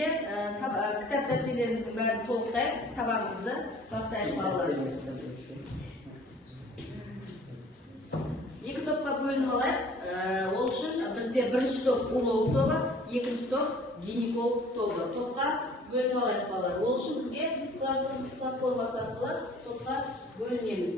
ендеше кітап заттелеріміздің бәрін толықтайық, сабағымызды бастайық балалар. Екі топқа бөлініп алайық. Ол үшін бізде бірінші топ уролог тобы, екінші топ гинеколог тобы. Топқа бөлініп алайық балалар. Ол үшін бізге платформасы арқылы топқа бөлінеміз.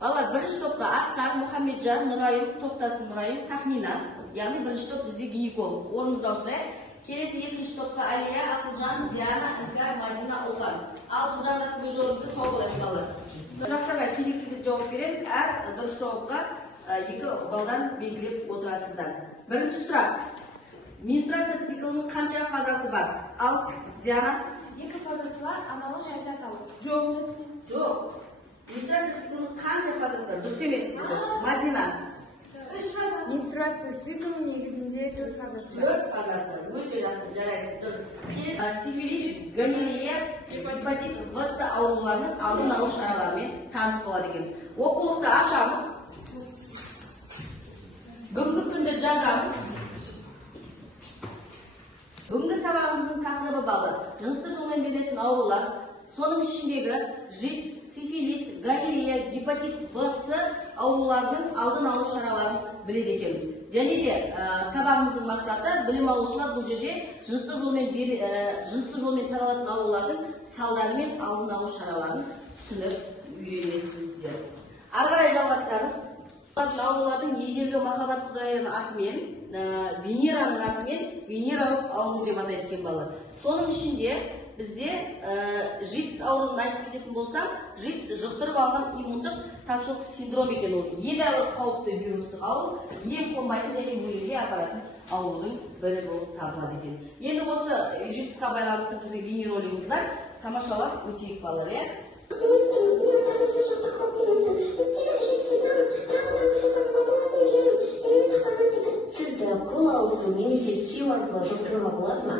Балалар, бірінші топқа Асқар, Мұхамеджан, Нұрайым, Тоқтасын, Нұрайым, Тахмина. Яғни бірінші топ бізде гинеколог. Орнымызды ауыстырайық. Келесі екінші топқа Алия, Асылжан, Диана, Іңкәр, Мадина, Олған. Ал жылдамдық өз орнымызды тауып алайық балалар. Сұрақтарға кезек-кезек жауап береміз. Әр дұрыс жауапқа 2 балдан белгілеп отырасыздар. Бірінші сұрақ. Менструация циклінің қанша фазасы бар? Ал Диана? 2 фазасы бар, аналық және аталық. Жоқ. Менструация циклінің қанша фазасы бар? Дұрыс емес. Мадина? Менструация циклінің негізінде 4 фазасы бар. 4 фазасы. Өте жақсы, жарайсыз. Дұрыс. Сифилис, гонорея, гепатит В ауруларының алдын алу шараларымен таныс болады екенбіз. Оқулықты ашамыз. Бүгінгі күнді жазамыз. Бүгінгі сабағымыздың тақырыбы балы. Жыныстық жолмен берілетін аурулар, соның ішіндегі ЖИТ, сифилис, гонорея, гепатит В аурулардың алдын алу шараларын біледі екенбіз. Және де сабағымыздың мақсаты білім алушылар бұл жерде жыныстық жолмен таралатын аурулардың салдары мен алдын алу шараларын түсініп үйренесіздер. Ары қарай жалғастырамыз. Аурулардың ежелгі махаббат құдайының атымен, Венераның атымен Венералық ауру деп атайды екен балалар. Соның ішінде бізде ЖИТС ауруын айтып кететін болсам, ЖИТС жұқтырып алған иммундық тапшылық синдром екен. Ол едәуір қауіпті вирустық ауру, ем қонбайтын және өлімге апаратын аурудың бірі болып табылады екен. Енді осы ЖИТСқа байланысты біздің бейнеролигіміз бар. Тамашалап өтейік балалар, иә? Сізді қол алысу немесе сүйеу арқылы жұқтыруға болады ма?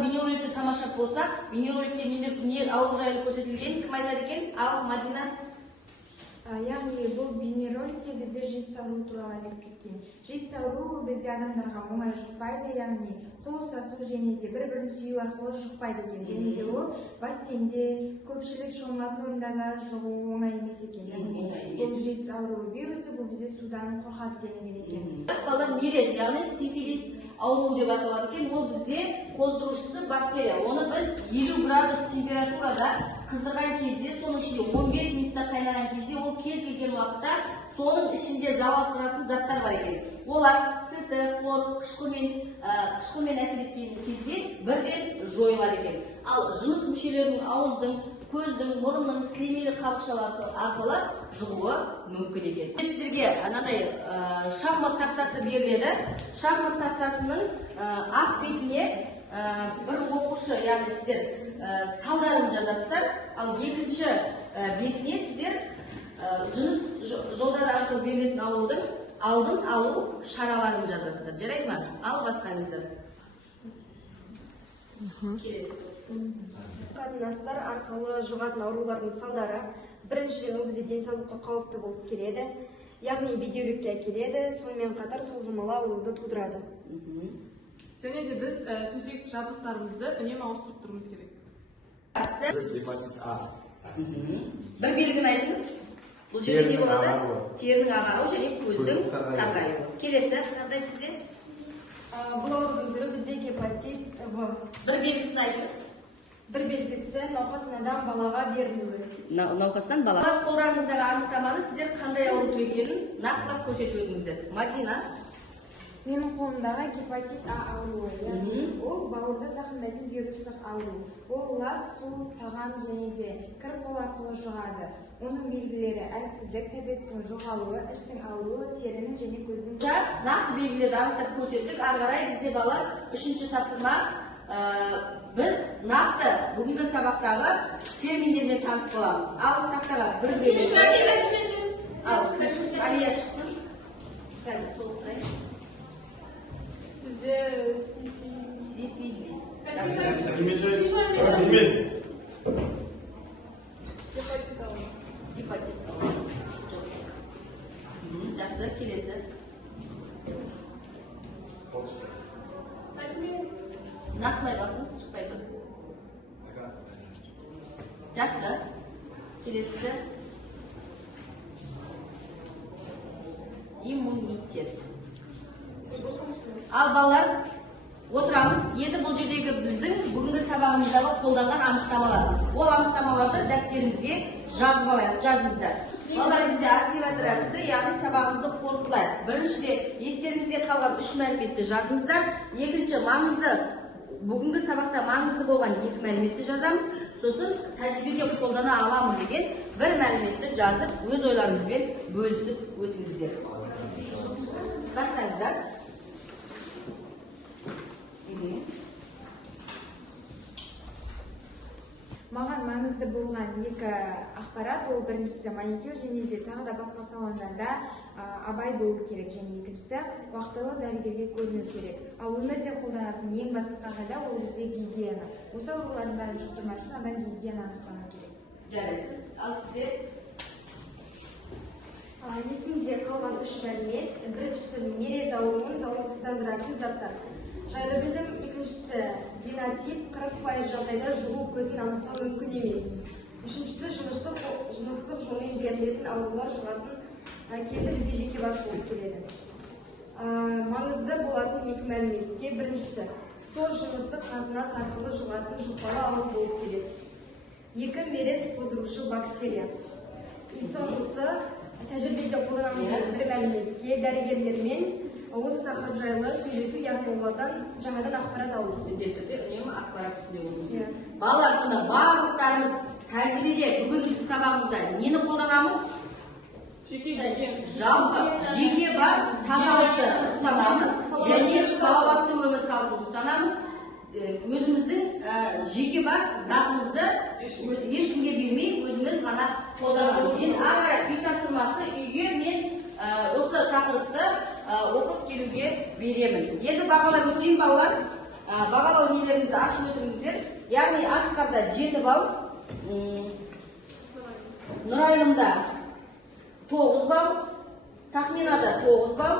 Бейнероликті тамашалап болсақ, бейнероликте не ауру жайлы көрсетілген, кім айтады екен? Ал Мадина? Яғни бұл бейнероликте бізде ЖИТС ауру туралы айтып кеткен. ЖИТС ауру бізде адамдарға оңай жұқпайды, яғни қол ұстасу және де бір-бірін сүю арқылы жұқпайды екен. Және де ол бассейнде, көпшілік шомылатын орындарда жұғу оңай емес екен. Бұл ЖИТС ауру вирусы, бұл бізде судан қорқады делінген екен. Балалар мерез, яғни сифилис ауру деп аталады екен. Ол бізде қоздырушысы бактерия. Оны біз 50 градус температурада қыздырған кезде, соның ішінде 15 минутта қайнаған кезде, ол кез келген уақытта соның ішінде залалсыздыратын заттар бар екен. Олар сүті, хлор, қышқылмен әсер еткен кезде бірден жойылады екен. Ал жыныс мүшелерінің ауыздың, көздің, мұрынның сілемейлі қабықшалары арқылы жұғуы мүмкін екен. Сіздерге анадай шахмат тақтасы беріледі. Шахмат тақтасының ақ бетіне бір оқушы, яғни сіздер салдарын жазасыздар, ал екінші бетіне сіздер жыныс жолдары арқылы берілетін аурудың алдын алу шараларын жазасыздар. Жарайды ма? Ал бастаңыздар. Келесі. Қатынастар арқылы жұғатын аурулардың салдары біріншіден ол бізде денсаулыққа қауіпті болып келеді, яғни бедеулікке әкеледі, сонымен қатар созылмалы ауруды тудырады. Және де біз төсек жабдықтарымызды үнемі ауыстырып тұруымыз керек. Гепатит А. Бір белгіні айтыңыз. Бұл жерде не болады? Терінің ағаруы және көздің сарғаюы. Келесі, қандай сізде? Бұл аурудың түрі бізде гепатит В. Бір белгісін айтыңыз. Бір белгісі науқастан адам балаға берілуі. Науқастан балаға. Қолдарыңыздағы анықтаманы сіздер қандай ауру екенін нақтылап көрсетіп өтіңіздер. Мадина? Менің қолымдағы гепатит А ауруы, ол бауырды зақымдайтын вирустық ауру. Ол лас, су, тағам және де кір қол арқылы жұғады. Оның белгілері әлсіздік, тәбеттің жоғалуы, іштің ауруы, терінің және көздің. Нақты белгілерді анықтап көрсеттік. Ары қарай бізде балалар үшінші тапсырма. Біз нақты бүгінгі сабақтағы терминдермен танысып боламыз. Ал тақтаға бір белгілер. Ал Алия шықсын. Толықтырайын. Бізде сифилис. Гепатит. Жақсы, келесі. Нақтылай Келесі. Иммунитет. Ал балалар, отырамыз. Енді бұл жердегі біздің бүгінгі сабағымыздағы қолданған анықтамалар. Ол анықтамаларды дәптерімізге жазып алайық, жазыңыздар. Балалар, бізде активатор әдісі, яғни сабағымызды қорытылайық. Біріншіде естеріңізде қалған 3 мәліметті жазыңыздар. Екінші, маңызды, бүгінгі сабақта маңызды болған 2 мәліметті жазамыз. Сосын тәжірибеде қолдана аламын деген 1 мәліметті жазып, өз ойларыңызбен бөлісіп өтіңіздер. Бастаңыздар. Маған маңызды болған 2 ақпарат, ол біріншісі маникюр және де тағы да басқа салондарда абай болу керек, және екіншісі уақытылы дәрігерге көріну керек. Ал өмірде қолданатын ең басты қағида ол бізде гигиена. Осы аурулардың бәрін жұқтырмау үшін адам гигиенаны ұстану керек. Жарайсыз. Ал сіздер? Есімде қалған 3 мәлімет. Біріншісі мерез ауруын залалсыздандыратын заттар. Жайлы білдім. Екіншісі генотип 40% жағдайда жұғу көзін анықтау мүмкін емес. Үшіншісі жыныстық жолмен берілетін аурулар жұғатын кезі бізде жеке бас болып келеді. Маңызды болатын 2 мәліметке біріншісі сол жыныстық қатынас арқылы жұғатын жұқпалы ауру болып келеді. 2 мерез қоздырушы бактерия. Соңғысы тәжірибеде қолданылған 1 мәліметке дәрігерлермен осы тақырып жайлы сөйлесу, яғни олардан жаңадан ақпарат алу. Міндетті түрде үнемі ақпарат іздеу керек. Балалар, мына барлықтарымыз тәжірибеде бүгінгі сабағымызда нені қолданамыз? Жалпы жеке бас тазалықты ұстанамыз және салауатты өмір салтын ұстанамыз. Өзіміздің жеке бас затымызды ешкімге бермей, өзіміз ғана қолданамыз. Енді ары үй тапсырмасы үйге мен осы тақырыпты оқып келуге беремін. Енді бағалап өтейін балалар. Бағалау нелеріңізді ашып өтіңіздер. Яғни Асқарда 7 балл, Нұрайымда 9 балл, Тахминада 9 балл,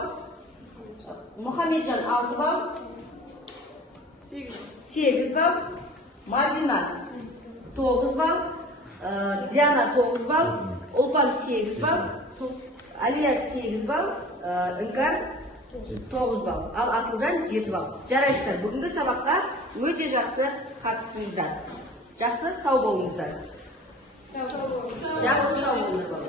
Мұхамеджан 6 балл, 8 балл, Мадина 9 балл, Диана 9 балл, Ұлпан 8 балл, Алия 8 балл, Іңкар 9 балл, ал Асылжан 7 балл. Жарайсыздар, бүгінгі сабаққа өте жақсы қатыстыңыздар. Жақсы сау болыңыздар. Жақсы сау болыңыздар.